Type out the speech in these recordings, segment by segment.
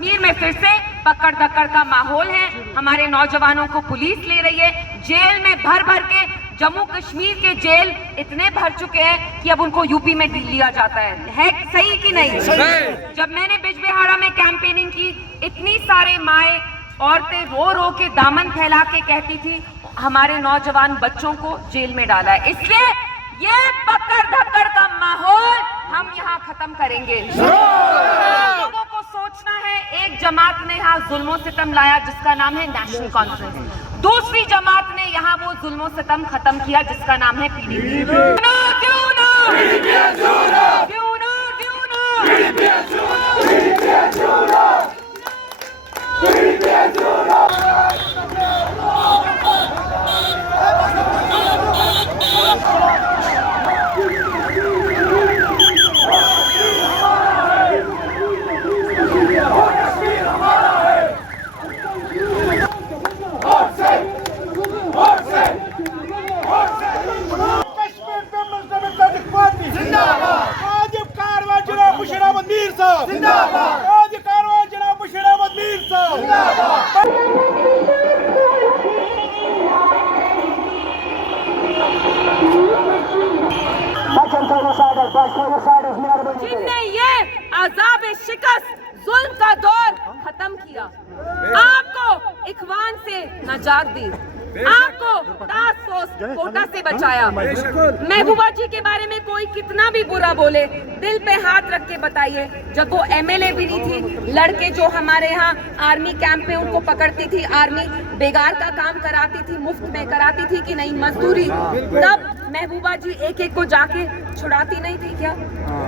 कश्मीर में फिर से पकड़ धक्कड़ का माहौल है। हमारे नौजवानों को पुलिस ले रही है, जेल में भर भर के। जम्मू कश्मीर के जेल इतने भर चुके हैं कि अब उनको यूपी में लिया जाता है सही कि नहीं? जब मैंने बिजबिहाड़ा में कैंपेनिंग की, इतनी सारे माएँ औरतें रो रो के दामन फैला के कहती थी हमारे नौजवान बच्चों को जेल में डाला है। इसलिए ये पकड़ धक्कड़ का माहौल हम यहाँ खत्म करेंगे। लोगों को सोचना है, एक जमात ने यहाँ जुल्मों सितम लाया जिसका नाम है नेशनल कॉन्फ्रेंस, दूसरी जमात ने यहाँ वो जुल्मों सितम खत्म किया जिसका नाम है पीडीपी। जिनने ये अज़ाब शिकस्त जुल्म का दौर खत्म किया, आपको इखवान से नजात दी, आपको टास्क फोर्स कोटा से बचाया। महबूबा जी के बारे में कोई कितना भी बुरा बोले, दिल पे हाथ रख के बताइए, जब वो एमएलए भी नहीं थी, लड़के जो हमारे यहाँ आर्मी कैंप में उनको पकड़ती थी, आर्मी बेगार का काम कराती थी, मुफ्त में कराती थी कि नहीं मजदूरी, तब महबूबा जी एक एक को जाके छुड़ाती नहीं थी क्या?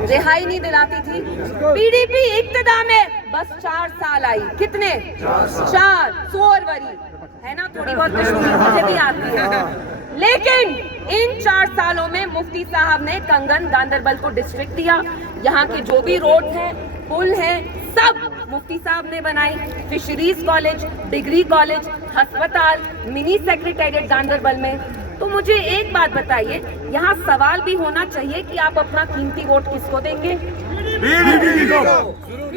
रिहाई नहीं दिलाती थी? पीडीपी इब्तिदा में बस 4 साल आई, कितने? 4 सोरवरी है ना, थोड़ी बहुत कश्मीर मुझे भी आती है, लेकिन इन 4 सालों में मुफ्ती साहब ने कंगन गांदरबल को डिस्ट्रिक्ट दिया। यहाँ के जो भी रोड हैं, पुल हैं, सब मुफ्ती साहब ने बनाई। फिशरीज कॉलेज, डिग्री कॉलेज, अस्पताल, मिनी सेक्रेटेरिएट गांदरबल में। तो मुझे एक बात बताइए, यहाँ सवाल भी होना चाहिए कि आप अपना कीमती वोट किसको देंगे?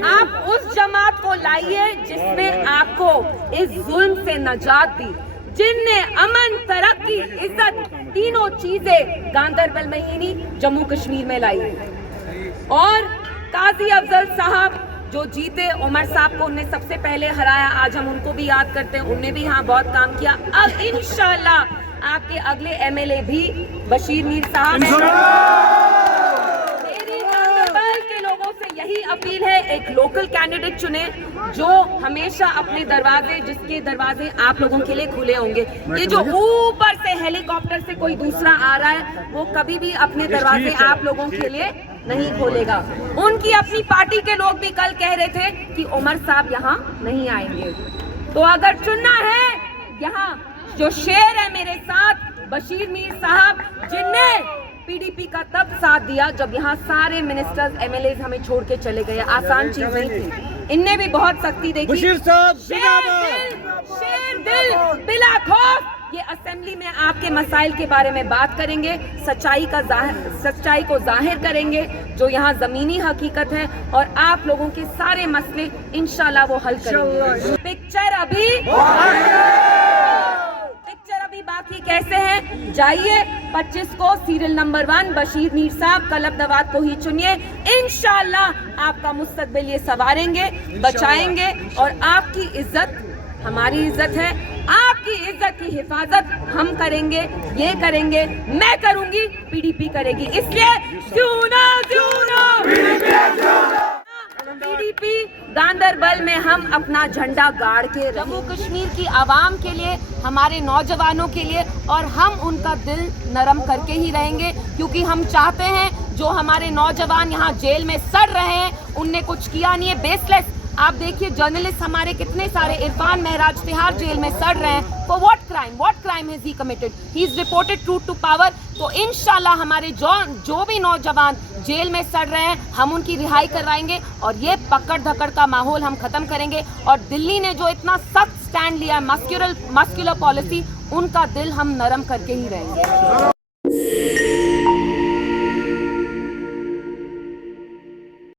आप उस जमात को लाइए जिसने आपको इस जुल्म से नजात दी, जिनने अमन, तरक्की, इज्जत, तीनों चीजें गांदरबल में ही नहीं जम्मू कश्मीर में लाई। और काजी अफजल साहब जो जीते, उमर साहब को उनने सबसे पहले हराया, आज हम उनको भी याद करते हैं, उनने भी यहाँ बहुत काम किया। अब इंशाल्लाह आपके अगले एमएलए भी बशीर मीर साहब हैं। मेरी गांदरबल के लोगों से यही अपील है, एक लोकल कैंडिडेट चुने जो हमेशा अपने दरवाजे, जिसके दरवाजे आप लोगों के लिए खुले होंगे। ये जो ऊपर से हेलीकॉप्टर से कोई दूसरा आ रहा है, वो कभी भी अपने दरवाजे आप लोगों के लिए नहीं खोलेगा। उनकी अपनी पार्टी के लोग भी कल कह रहे थे कि उमर साहब यहाँ नहीं आएंगे। तो अगर चुनना है, यहाँ जो शेर है मेरे साथ, बशीर मीर साहब, जिनने पीडीपी का तब साथ दिया जब यहाँ सारे मिनिस्टर्स, एमएलए हमें छोड़ के चले गए, आसान चीज नहीं थी। इनने भी बहुत सख्ती देखी। शेर दिल बिला खौफ। ये असेंबली में आपके मसाइल के बारे में बात करेंगे, सच्चाई को जाहिर करेंगे, जो यहाँ जमीनी हकीकत है, और आप लोगों के सारे मसले इंशाल्लाह वो हल करेंगे। पिक्चर अभी बाकी कैसे है? जाइए 25 को सीरियल नंबर 1 बशीर मीर साहब कलबदवात को ही चुनिए। इंशाल्लाह आपका मुस्तकबिल ये संवारेंगे, बचाएंगे, और आपकी इज्जत हमारी इज्जत है, आपकी इज्जत की हिफाजत हम करेंगे, ये करेंगे, मैं करूंगी, पीडीपी करेगी। इसलिए पीडीपी गांदरबल में हम अपना झंडा गाड़ के जम्मू कश्मीर की आवाम के लिए, हमारे नौजवानों के लिए, और हम उनका दिल नरम करके ही रहेंगे, क्योंकि हम चाहते हैं जो हमारे नौजवान यहाँ जेल में सड़ रहे हैं, उनने कुछ किया नहीं है, बेसलेस। आप देखिए जर्नलिस्ट हमारे कितने सारे, इरफान महराज तिहाड़ जेल में सड़ रहे हैं। For what crime has he committed? He is reported truth to power. तो इंशाल्लाह हमारे जो भी नौजवान जेल में सड़ रहे हैं, हम उनकी रिहाई करवाएंगे, और ये पकड़ धकड़ का माहौल हम खत्म करेंगे। और दिल्ली ने जो इतना सख्त स्टैंड लिया, मस्कुलर पॉलिसी, उनका दिल हम नरम करके ही रहेंगे।